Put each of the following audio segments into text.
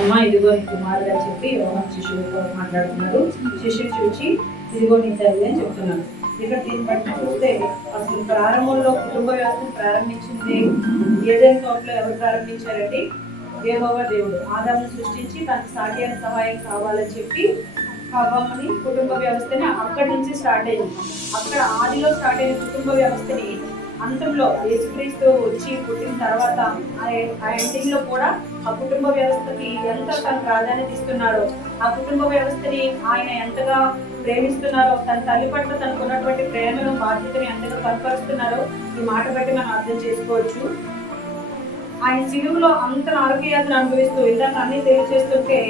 అమ్మ ఇదిగో నీ కుమారుడు అని చెప్పి యోహాను శిష్యులతో మాట్లాడుతున్నారు. శిష్యులు చూచి ఇదిగో నీ తల్లి అని చెప్తున్నారు. ఇక్కడ దీన్ని బట్టి చూస్తే అసలు ప్రారంభంలో కుటుంబ వ్యవస్థను ప్రారంభించింది ఏదైనా తోటలో ఎవరు ప్రారంభించారండి? యెహోవా దేవుడు. ఆదామును సృష్టించి తనకు సాటి అయిన సహాయం కావాలని చెప్పి హవ్వని కుటుంబ వ్యవస్థని అక్కడి నుంచి స్టార్ట్ అయింది. అక్కడ ఆదిలో స్టార్ట్ అయిన కుటుంబ వ్యవస్థని అంతంలో యేసుక్రీస్తు వచ్చి పుట్టిన తర్వాత ఆ ఎండింగ్ లో కూడా ఆ కుటుంబ వ్యవస్థకి ఎంత తను ప్రాధాన్యత ఇస్తున్నారో, ఆ కుటుంబ వ్యవస్థని ఆయన ఎంతగా ప్రేమిస్తున్నారో, తన తల్లి పట్ల తనకు ఉన్నటువంటి ప్రేమను బాధ్యతని ఎంతగా కనపరుస్తున్నారో ఈ మాట బట్టి మనం అర్థం చేసుకోవచ్చు. ఆయన సిలువలో అంత ఆరోగ్యాన్ని అనుభవిస్తూ ఇందాక అన్ని తెలియజేస్తుంటే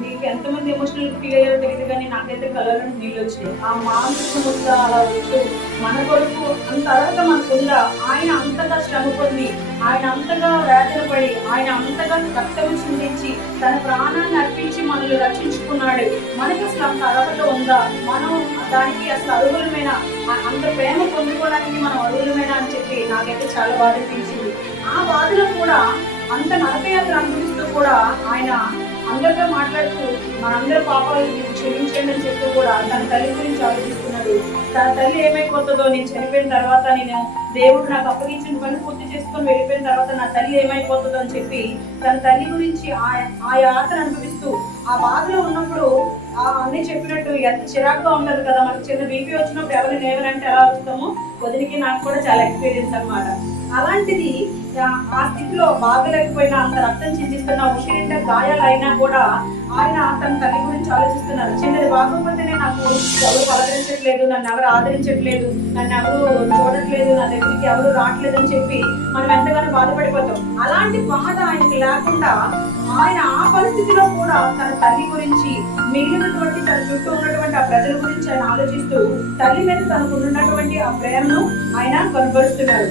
మీకు ఎంతమంది ఎమోషనల్ ఫీల్ అయ్యారో తెలియదు, కానీ నాకైతే కళ్ళలో నీళ్ళు వచ్చినాయి. ఆ మానసిక ముద్ద అలా వస్తూ మన కొరకు అంత అర్హత మనకుందా? ఆయన అంతగా శ్రమ పొంది, ఆయన అంతగా వేదన పడి, ఆయన అంతగా రక్తము చిందించి తన ప్రాణాన్ని అర్పించి మనల్ని రక్షించుకున్నాడు. మనకి అసలు అంత అర్హత ఉందా? మనం దానికి అసలు అర్హులమైన, అంత ప్రేమ పొందుకోవడానికి మనం అర్హులమైన అని చెప్పి నాకైతే చాలా బాధ అనిపించింది. ఆ బాధలో కూడా అంత నరకయాత్ర అనుభవిస్తూ కూడా ఆయన అందరితో మాట్లాడుతూ మనందరి పాపాలు క్షమించండి అని చెప్తూ కూడా తన తల్లి గురించి ఆలోచిస్తున్నాడు. తన తల్లి ఏమైపోతుందో, నేను చనిపోయిన తర్వాత, నేను దేవుడు నాకు అప్పగించిన పని పూర్తి చేసుకొని వెళ్ళిపోయిన తర్వాత నా తల్లి ఏమైపోతుందో అని చెప్పి తన తల్లి గురించి ఆ యాతను అనుభవిస్తూ ఆ బాధలో ఉన్నప్పుడు అన్నీ చెప్పినట్టు ఎంత చిరాకుగా ఉండదు కదా. మనకు చిన్న బీపీ వచ్చినప్పుడు ఎవరిని ఏమనంటే ఎలా వస్తామో, వదిలికి నాకు కూడా చాలా ఎక్స్పీరియన్స్ అన్నమాట. అలాంటిది ఆ స్థితిలో బాగలేకపోయినా, అంత రక్తం చిందిస్తున్న, ఉషిరింట గాయాలు అయినా కూడా ఆయన తన తల్లి గురించి ఆలోచిస్తున్నారు. చిన్నది బాగోకపోతేనే నాకు ఎవరు పలకరించట్లేదు, నన్ను ఎవరు ఆదరించట్లేదు, నన్ను ఎవరు చూడట్లేదు, నా దగ్గరికి ఎవరు రావట్లేదు అని చెప్పి మనం ఎంతగానో బాధపడిపోతాం. అలాంటి బాధ ఆయనకి లేకుండా ఆయన ఆ పరిస్థితిలో కూడా తన తల్లి గురించి, మిగిలినటువంటి తన చుట్టూ ఉన్నటువంటి ఆ ప్రజల గురించి ఆయన ఆలోచిస్తూ తల్లి మీద తనకు ఉన్నటువంటి ఆ ప్రేమను ఆయన కనబరుస్తున్నారు.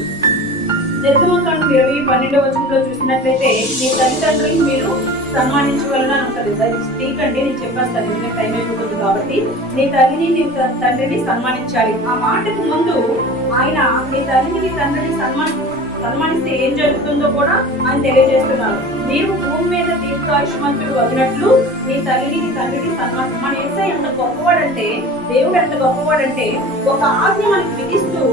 నిర్గమకాండం 20:12 చూసినట్లయితే మీ తల్లిదండ్రులను మీరు సన్మానించగలనని ఉంటుంది. తీకండి, నేను చెప్పేస్తాను, ఎందుకంటే టైం అయిపోతుంది కాబట్టి. నీ తల్లిని నీ తండ్రిని సన్మానించాలి. ఆ మాటకు ముందు ఆయన నీ తల్లిని నీ తండ్రిని సన్మానిస్తే ఏం జరుగుతుందో కూడా ఆయన తెలియజేస్తున్నారు. నీవు భూమి మీద దీర్ఘాయుష్మంతుడు అగినట్లు నీ తల్లిని నీ తండ్రిని సన్మానించాలి. మన యేసయ్య ఎంత గొప్పవాడంటే, దేవుడు ఎంత గొప్పవాడంటే ఒక ఆజ్ఞ మనకి విధిస్తూ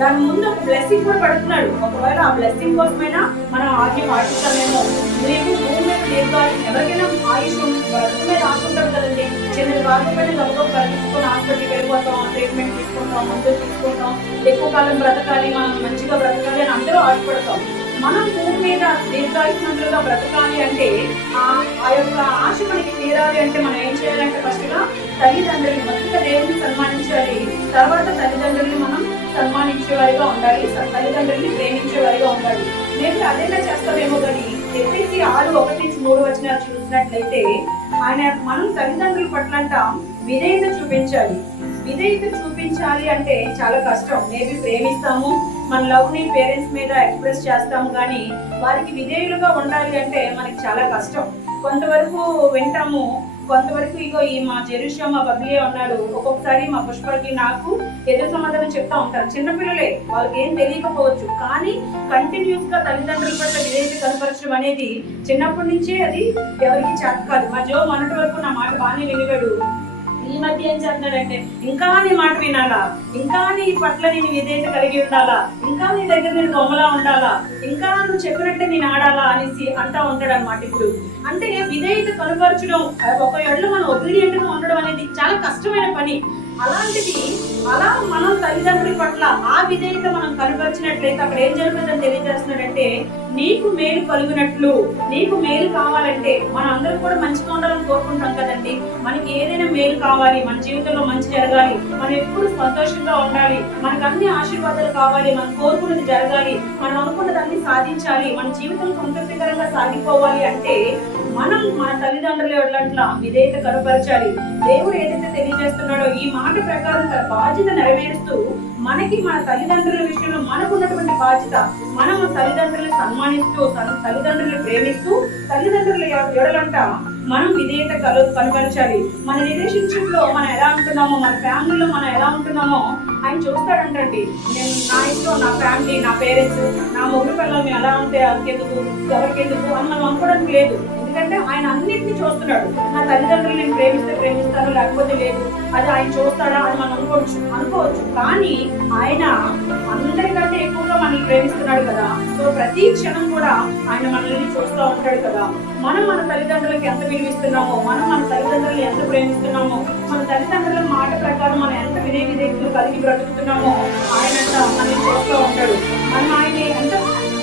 దాని ముందు ఒక బ్లెస్సింగ్ కూడా పడుతున్నాడు. ఒకవేళ ఆ బ్లెస్సింగ్ కోసమైనా మనం ఆజ్ఞ పాటిస్తామేమో. నీవు భూమి మీద దీర్ఘాయుష్, ఎవరికైనా ఆయుష్ బ్రతుకు మీద ఆశ ఉంటుంది కదండి. చిన్నది బాధపడి గొప్ప బ్రతుకుని హాస్పిటల్కి వెళ్ళిపోతాం, ట్రీట్మెంట్ తీసుకుంటాం, మందులు తీసుకుంటాం, ఎక్కువ కాలం బ్రతకాలి, మనం మంచిగా బ్రతకాలి అని అందరూ ఆశపడతాం. మనం భూమి మీద దీర్ఘాయుష్మంతులుగా బ్రతకాలి అంటే, ఆ యొక్క ఆశ మనకి తీరాలి అంటే మనం ఏం చేయాలంటే ఫస్ట్ గా తల్లిదండ్రులు, మొదట దేవుని సన్మానించాలి, తర్వాత తల్లిదండ్రుల్ని మనం సన్మానించేవారిగా ఉండాలి, తల్లిదండ్రుల్ని ప్రేమించేవారిగా ఉండాలి. మేము అదేలా చేస్తామేమో కానీ ఎఫెసీ 6:1-3 చూసినట్లయితే ఆయన మనం తల్లిదండ్రుల పట్లంట విధేయత చూపించాలి. విధేయత చూపించాలి అంటే చాలా కష్టం. మేబీ ప్రేమిస్తాము, మన లవ్ ని పేరెంట్స్ మీద ఎక్స్ప్రెస్ చేస్తాము, కానీ వారికి విధేయులుగా ఉండాలి అంటే మనకి చాలా కష్టం. కొంతవరకు వింటాము, కొంతవరకు ఇగో ఈ మా జెరూషియా, మా బబ్లియా ఉన్నాడు, ఒక్కొక్కసారి మా పుష్పకి నాకు ఎదురు సమాధానం చెప్తా ఉంటారు. చిన్నపిల్లలే, వాళ్ళకి ఏం తెలియకపోవచ్చు, కానీ కంటిన్యూస్ గా తల్లిదండ్రుల పట్ల విధేయత కనపరచడం అనేది చిన్నప్పటి నుంచే అది ఎవరికి చేత కాదు. మా జో మొన్నటి వరకు నా మాట బాగానే వినిగాడు. ఈ మధ్య ఏం చేస్తున్నాడంటే, ఇంకా నీ మాట వినాలా, ఇంకా నీ పట్ల నేను విధేయత కలిగి ఉండాలా, ఇంకా నీ దగ్గర నేను బొమ్మలా ఉండాలా, ఇంకా నువ్వు చెప్పినట్టే నేను ఆడాలా అనేసి అంటా ఉంటాడు అన్నమాట. ఇప్పుడు అంటే విధేయత కనపరచడం, ఒక ఏళ్ళు మనం ఒబీడియంట్ గా ఉండడం అనేది చాలా కష్టమైన పని. అలాంటిది అలా మనం తల్లిదండ్రుల పట్ల ఆ విధేయత మనం కనపరిచినట్లయితే అక్కడ ఏం జరుగుతుందని తెలియజేస్తున్నాడంటే, నీకు మేలు కలుగునట్లు, నీకు మేలు కావాలంటే మనం అందరం కూడా మంచిగా ఉండాలని కోరుకుంటాం కదండి. మనకి ఏదైనా మేలు కావాలి, మన జీవితంలో మంచి జరగాలి, మనం ఎప్పుడు సంతోషంగా ఉండాలి, మనకు అన్ని ఆశీర్వాదాలు కావాలి, మనం కోరుకున్నది జరగాలి, మనం అనుకున్నది అన్ని సాధించాలి, మన జీవితం సంతృప్తికరంగా సాగిపోవాలి అంటే మనం మన తల్లిదండ్రుల పట్ల విధేయత కనపరచాలి. దేవుడు ఏదైతే తెలియజేస్తున్నాడో ఈ మాట ప్రకారం తన బాధ్యత నెరవేరుస్తూ మనకి మన తల్లిదండ్రుల విషయంలో మనకున్నటువంటి బాధ్యత, మనం తల్లిదండ్రులను సన్మానిస్తూ, తల్లిదండ్రులను ప్రేమిస్తూ, తల్లిదండ్రుల ఎడలంట మనం విధేయత కనపరచాలి. మన రిలేషన్షిప్ లో మనం ఎలా ఉంటున్నామో, మన ఫ్యామిలీలో మనం ఎలా ఉంటున్నామో ఆయన చూస్తాడంటండి. నేను నా ఇష్టం, నా ఫ్యామిలీ, నా పేరెంట్స్, నా మొగ్గు పిల్లలు ఎలా ఉంటే అందుకెందుకు, ఎవరికెందుకు అని మనం అనుకోవడానికి లేదు. ఎందుకంటే ఆయన అన్నిటిని చూస్తున్నాడు. నా తల్లిదండ్రులు నేను ప్రేమిస్తాను లేకపోతే లేదు, అది ఆయన చూస్తాడా అని మనం అనుకోవచ్చు. కానీ ఆయన అందరికంటే ఎక్కువగా మనల్ని ప్రేమిస్తున్నాడు కదా. సో ప్రతి క్షణం కూడా ఆయన మనల్ని చూస్తూ ఉంటాడు కదా. మనం మన తల్లిదండ్రులకు ఎంత విలువిస్తున్నామో, మనం మన తల్లిదండ్రులు ఎంత ప్రేమిస్తున్నామో, మన తల్లిదండ్రుల మాట ప్రకారం మనం ఎంత విధేయతలు కలిగి బ్రతుకుతున్నామో ఆయన మనల్ని చూస్తూ ఉంటాడు.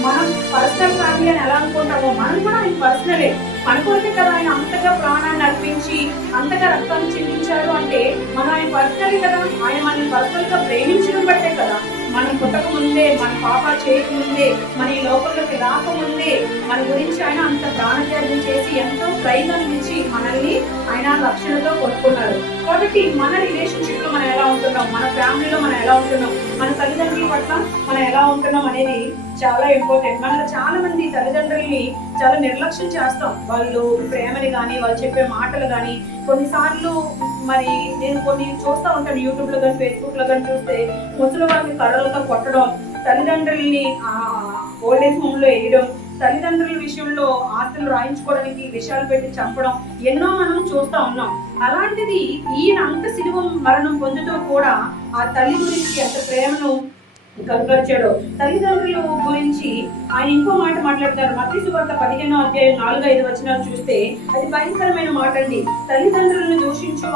మనం పర్సనల్ ఫ్యామిలీ అని ఎలా అనుకుంటామో మనం కూడా ఆయన పర్సనలే. అనుకుంటే కదా ఆయన అంతగా ప్రాణాన్ని అర్పించి అంతగా రక్తాన్ని చిందించాడు అంటే మనం ఆయన పర్సనలే కదా. ఆయన మనల్ని పర్సనల్ గా ప్రేమించడం బట్టే కదా. మనం పుట్టక ముందే, మన పాప చేయకముందే, మన ఈ లోపలికి రాకముందే మన గురించి ఆయన అంత ప్రాణత్యాగం చేసి ఎంతో ప్రయత్నం ఇచ్చి మనల్ని ఆయన రక్షణతో కొనుక్కున్నారు. కాబట్టి మన రిలేషన్షిప్ లో మనం ఎలా ఉంటున్నాం, మన ఫ్యామిలీలో మనం ఎలా ఉంటున్నాం, మన తల్లిదండ్రుల పట్ల మనం ఎలా ఉంటున్నాం అనేది చాలా ఇంపార్టెంట్. మనలో చాలా మంది తల్లిదండ్రుల్ని చాలా నిర్లక్ష్యం చేస్తాం. వాళ్ళు ప్రేమని కానీ, వాళ్ళు చెప్పే మాటలు కానీ కొన్నిసార్లు మరి నేను కొన్ని చూస్తూ ఉంటాను యూట్యూబ్ లో కానీ ఫేస్బుక్ లో కానీ చూస్తే ముసలి వాళ్ళని కర్రలతో కొట్టడం, తల్లిదండ్రుల్ని ఓల్డ్ ఏజ్ హోమ్ లో వేయడం, తల్లిదండ్రుల విషయంలో ఆస్తులు రాయించుకోవడానికి విషయాలు పెట్టి చంపడం ఎన్నో మనం చూస్తూ ఉన్నాం. అలాంటిది ఈయన అంత శిలువ మరణం పొందుతూ కూడా ఆ తల్లి గురించి ఎంత ప్రేమను కనపరిచాడు. తల్లిదండ్రుల గురించి ఆయన ఇంకో మాట మాట్లాడతారు. మత్తయి సువార్త 15వ అధ్యాయం 4-5 వచనాలు చూస్తే అది భయంకరమైన మాట అండి. తల్లిదండ్రులను దూషించు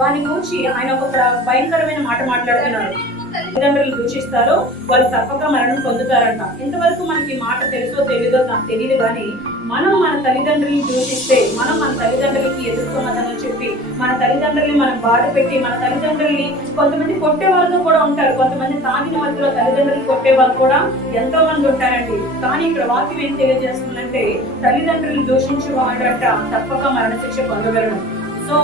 వాని గురించి ఆయన ఒక భయంకరమైన మాట మాట్లాడుతున్నారు. తల్లిదండ్రులు దూషిస్తారో వాళ్ళు తప్పక మరణం పొందుతారంట. ఇంతవరకు మనకి మాట తెలుసో తెలియదో నాకు తెలియదు, కానీ మనం మన తల్లిదండ్రుల్ని దూషిస్తే, మనం మన తల్లిదండ్రులకి ఎదురు సమాధానం చెప్పి, మన తల్లిదండ్రుల్ని మనం బాధ పెట్టి, మన తల్లిదండ్రుల్ని కొంతమంది కొట్టే వాళ్ళు కూడా ఉంటారు. కొంతమంది తాగిన మధ్యలో తల్లిదండ్రులు కొట్టే వాళ్ళు కూడా ఎంతో మంది ఉంటారండి. కానీ ఇక్కడ వాక్యం ఏం తెలియజేస్తుందంటే తల్లిదండ్రులు దూషించే వాడంట తప్పక మరణశిక్ష పొందగలడు. సో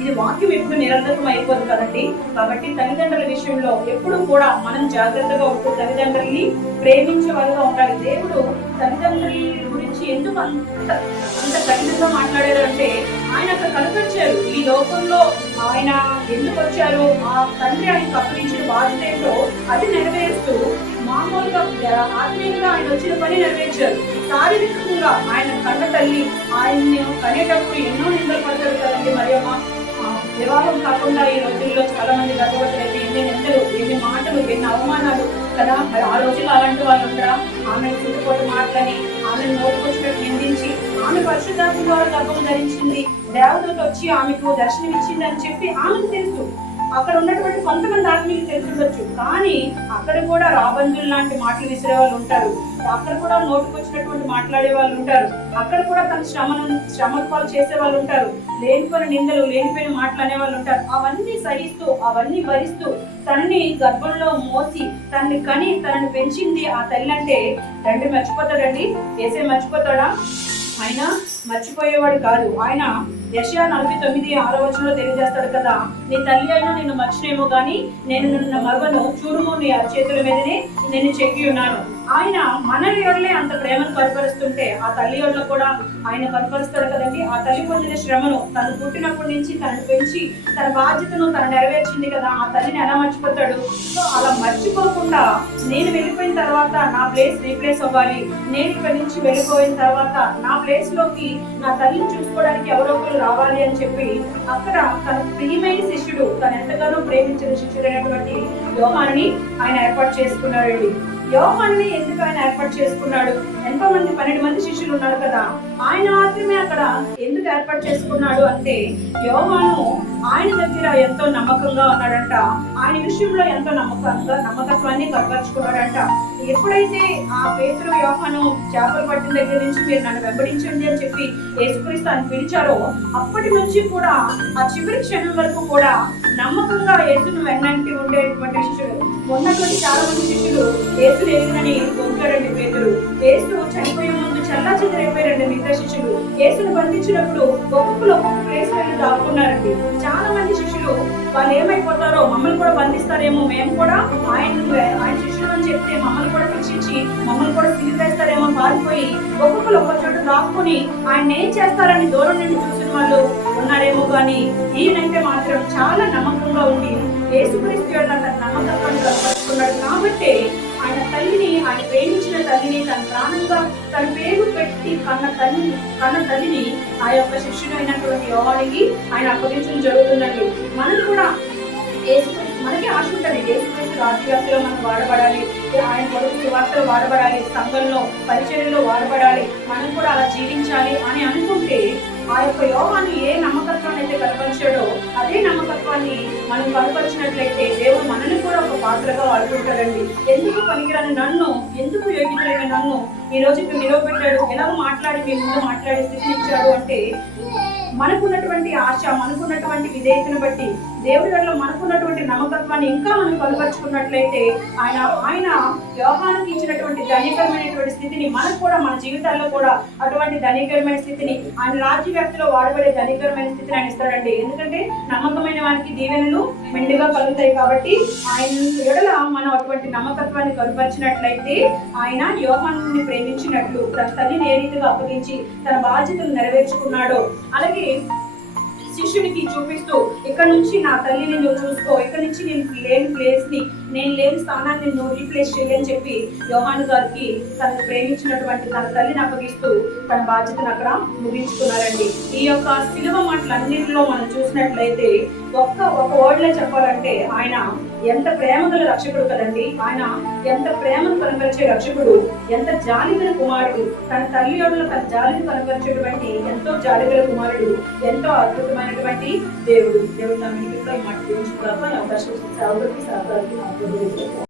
ఇది వాక్యం ఎప్పుడు నిరర్ధకం అయిపోదు కదండి. కాబట్టి తల్లిదండ్రుల విషయంలో ఎప్పుడు కూడా మనం జాగ్రత్తగా ఉంటూ తల్లిదండ్రుల్ని ప్రేమించే వాళ్ళగా ఉండాలి. దేవుడు తల్లిదండ్రుల గురించి ఎందుకు అంత కఠినంగా మాట్లాడారు అంటే ఆయన అక్కడ కనపరిచారు. ఈ లోకంలో ఆయన ఎందుకు వచ్చారు, ఆ తండ్రి ఆయనకు అప్పగించిన బాధ్యత ఏంటో అది నెరవేరుస్తూ మామూలుగా ఆత్మీయంగా ఆయన వచ్చిన పని నెరవేర్చారు. శారీరకంగా ఆయన కన్న తల్లి ఆయన్ని కనేటప్పుడు ఎన్నో నిందలు పడతారు కదండి. మరియమ్మ వివాహం కాకుండా ఈ రోజుల్లో చాలా మంది గర్భవతులు అయితే ఎన్ని నిందలు, ఎన్ని మాటలు, ఎన్ని అవమానాలు కదా. మరి ఆ రోజుల్లో అలాంటి వాళ్ళు ఉంటారా? ఆమెను చుట్టుకోటి మాటలని, ఆమెను నోటుకొచ్చినట్టు నిందించి, ఆమె పరిశుద్ధాత్మ ద్వారా గర్భం ధరించింది, దేవతలకు వచ్చి ఆమెకు దర్శనం ఇచ్చింది అని చెప్పి ఆమెకు తెలుసు. అక్కడ ఉన్నటువంటి కొంతమంది ఆత్మీయులు తెలుసుండొచ్చు, కానీ అక్కడ కూడా రాబందులు లాంటి మాటలు విసిరే వాళ్ళు ఉంటారు. అక్కడ కూడా నోటుకొచ్చినటువంటి మాట్లాడే వాళ్ళు ఉంటారు. అక్కడ కూడా తన శ్రమల పాలు చేసే వాళ్ళు ఉంటారు. లేనిపోయిన నిందలు, లేనిపోయిన మాటలు అనే వాళ్ళు ఉంటారు. అవన్నీ సహిస్తూ, అవన్నీ భరిస్తూ తనని గర్భంలో మోసి తనని కని తనని పెంచింది ఆ తల్లి అంటే తండ్రి మర్చిపోతాడండి? యేసే మర్చిపోతాడా? ఆయన మర్చిపోయేవాడు కాదు. ఆయన యెషయా 49:6 వచనంలో తెలియజేస్తాడు కదా, నీ తల్లి అయినా నిన్ను మర్చినేమో గానీ నేను నిన్న మగను, చూడుము నీ అరచేతుల మీదనే నేను చెక్కి ఉన్నాను. ఆయన మన యొడలే అంత ప్రేమను కనపరుస్తుంటే ఆ తల్లి యొడలో కూడా ఆయన కనపరుస్తాడు కదండి. ఆ తల్లి పొందిన శ్రమను తను పుట్టినప్పటి నుంచి తనను పెంచి తన బాధ్యతను తను నెరవేర్చింది కదా, ఆ తల్లిని ఎలా మర్చిపోతాడు? సో అలా మర్చిపోకుండా నేను వెళ్ళిపోయిన తర్వాత నా ప్లేస్ రీప్లేస్ అవ్వాలి, నేను ఇక్కడి నుంచి వెళ్ళిపోయిన తర్వాత నా ప్లేస్ లోకి నా తల్లిని చూసుకోవడానికి ఎవరో ఒకరు రావాలి అని చెప్పి అక్కడ తన ప్రియమైన శిష్యుడు, తను ఎంతగానో ప్రేమించిన శిష్యుడైనటువంటి యోహానుని ఆయన ఏర్పాటు చేసుకున్నాడండి. యోహానుని ఎందుకు ఆయన ఏర్పాటు చేసుకున్నాడు? ఎంతో మంది 12 మంది శిష్యులు ఉన్నారు కదా, ఆయన మాత్రమే అక్కడ ఎందుకు ఏర్పాటు చేసుకున్నాడు అంటే యోహాను ఆయన దగ్గర ఎంతో నమ్మకంగా ఉన్నాడంట. ఆయన విషయంలో ఎంతో నమ్మకత్వాన్ని కనపరుచుకున్నాడంట. ఎప్పుడైతే ఆ పేతురు యోహాను చేపలు పట్టిన దగ్గర నుంచి మీరు నన్ను వెంబడించండి అని చెప్పి యేసుక్రీస్తు అని పిలిచారో అప్పటి నుంచి కూడా ఆ చివరి క్షణం వరకు కూడా నమ్మకంగా యేసును వెన్నంటి ఉండేటువంటి శిష్యులు ఉన్నటువంటి చాలా మంది శిష్యులు యేసును ఎదుగునని దొంగడండి పేతురు. యేసు చనిపోయే ముందు చల్లా చెదరైపోయారండి మిగతా శిష్యులు. యేసును బంధించినప్పుడు ఒక్కొక్క ప్లేస్ వెళ్ళి దాక్కున్నారండి. చాలా మంది శిష్యులు వాళ్ళు ఏమైపోతారో, మమ్మల్ని కూడా బంధిస్తారేమో, మేము కూడా ఆయన శిష్యులు అని చెప్తే మమ్మల్ని కూడా శిక్షించి మమ్మల్ని కూడా సిలిపేస్తారేమో పారిపోయి ఒక్కొక్కరు ఒక్క చోట దాక్కుని ఆయన ఏం చేస్తారని దూరం నుండి చూసిన వాళ్ళు ఉన్నారేమో. కానీ ఈయనంటే మాత్రం చాలా నమ్మకంగా ఉండి యేసుక్రీస్తు యొక్క నమ్మకాన్ని కనపరుచుకున్నాడు. కాబట్టి ఆయన తల్లిని, ఆయన ప్రేమించిన తల్లిని, తన ప్రాణంగా తన పేరు పెట్టి కన్న తల్లిని ఆ యొక్క శిష్యుడైనటువంటి యోహానికి ఆయన అప్పగించడం జరుగుతుందండి. మనం కూడా మనకి ఆశ ఉంటుంది, యేసుక్రీస్తు రాజ్యవ్యాప్తిలో మనం వాడబడాలి, ఆయన కొరకు సువార్తలు వాడబడాలి, సంఘంలో పరిచర్యలో వాడబడాలి, మనం కూడా అలా జీవించాలి అని అనుకుంటే ఆ యొక్క యోహాను ఏ నమ్మకత్వాన్ని అయితే కనపరిచాడో అదే నమ్మకత్వాన్ని మనం కనపరిచినట్లయితే దేవుడు మనల్ని కూడా ఒక పాత్రగా వాడుకుంటాడండి. ఎందుకు పనికిరాని నన్ను, ఎందుకు యోగ్యతలైన నన్ను ఈ రోజు ఇక్కడ నిలవబెట్టాడు, ఎలాగో మాట్లాడి మీ ముందు మాట్లాడే స్థితిని ఇచ్చాడు అంటే మనకున్నటువంటి ఆశ, మనకున్నటువంటి విధేయతను బట్టి దేవుడి వల్ల మనకున్నటువంటి నమ్మకత్వాన్ని ఇంకా మనం కనపరుచుకున్నట్లయితే ఆయన యోహానుకి ఇచ్చినటువంటి ధన్యకరమైనటువంటి స్థితిని మనకు కూడా మన జీవితాల్లో కూడా అటువంటి ధన్యకరమైన స్థితిని, ఆయన రాజ్య వ్యాప్తిలో వాడబడే ధన్యకరమైన స్థితిని ఆయన ఇస్తాడండి. ఎందుకంటే నమ్మకమైన వారికి దీవెనలు మెండుగా కలుగుతాయి కాబట్టి ఆయన ఎడల మనం అటువంటి నమ్మకత్వాన్ని కనపరిచినట్లయితే ఆయన యోహానుని ప్రేమించినట్లు తన తల్లిని ఏ రీతిగా అప్పగించి తన బాధ్యతలు నెరవేర్చుకున్నాడో అలాగే శిష్యునికి చూపిస్తూ ఇక్కడ నుంచి నా తల్లిని నువ్వు చూసుకో, ఇక్కడ నుంచి నేను లేని స్థానాన్ని నువ్వు రీప్లేస్ చేయని చెప్పి యోహాను గారికి తనను ప్రేమించినటువంటి తన తల్లిని అప్పగిస్తూ తన బాధ్యతను అక్కడ ముగించుకున్నారండి. ఈ యొక్క శిలువ మాటలన్నింటిలో మనం చూసినట్లయితే ఒక వర్డ్ లో చెప్పాలంటే ఆయన ఎంత ప్రేమ గల రక్షకుడు కదండి. ఆయన ఎంత ప్రేమను కనపరిచే రక్షకుడు, ఎంత జాలిగల కుమారుడు, తన తల్లి తన జాలిని కనపరిచేటువంటి ఎంతో జాలిగల కుమారుడు, ఎంతో అద్భుతమైనటువంటి దేవుడు. దేవుడు తన మాట గురించి అవకాశం